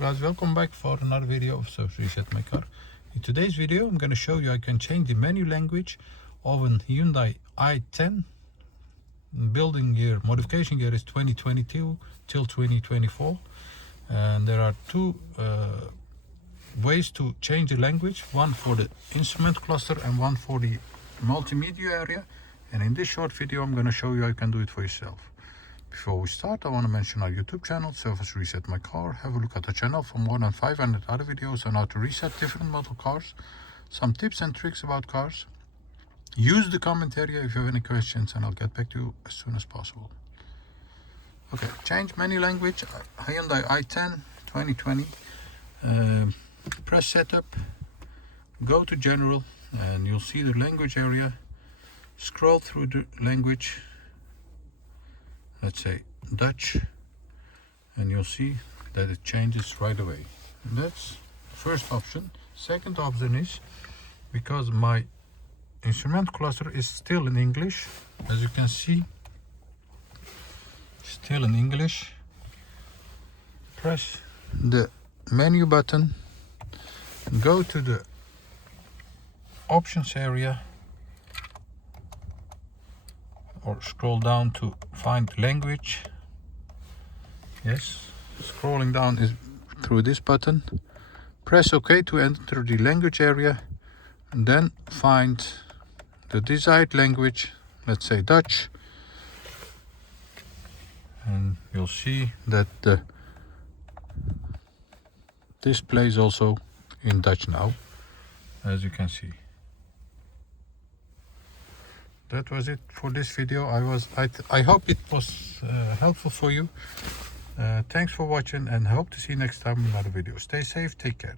Guys, welcome back for another video of Service Reset My Car. In today's video I'm going to show you I can change the menu language of a Hyundai i10. Building year, modification year is 2022 till 2024, and there are two ways to change the language, one for the instrument cluster and one for the multimedia area. And in this short video I'm going to show you how you can do it for yourself. Before we start, I want to mention our YouTube channel, Service Reset My Car. Have a look at the channel for more than 500 other videos on how to reset different model cars, some tips and tricks about cars. Use the comment area if you have any questions and I'll get back to you as soon as possible. Okay, change menu language, Hyundai i10 2020. Press setup, go to general, and you'll see the language area. Scroll through the language, let's say Dutch, and you'll see that it changes right away. And that's the first option. Second option is, because my instrument cluster is still in English, as you can see, still in English, press the menu button, go to the options area, or scroll down to find language. Yes, scrolling down is through this button. Press OK to enter the language area, and then find the desired language, let's say Dutch, and you'll see that the display is also in Dutch now, as you can see. That was it for this video. I hope it was helpful for you. Thanks for watching, and hope to see you next time in another video. Stay safe, take care.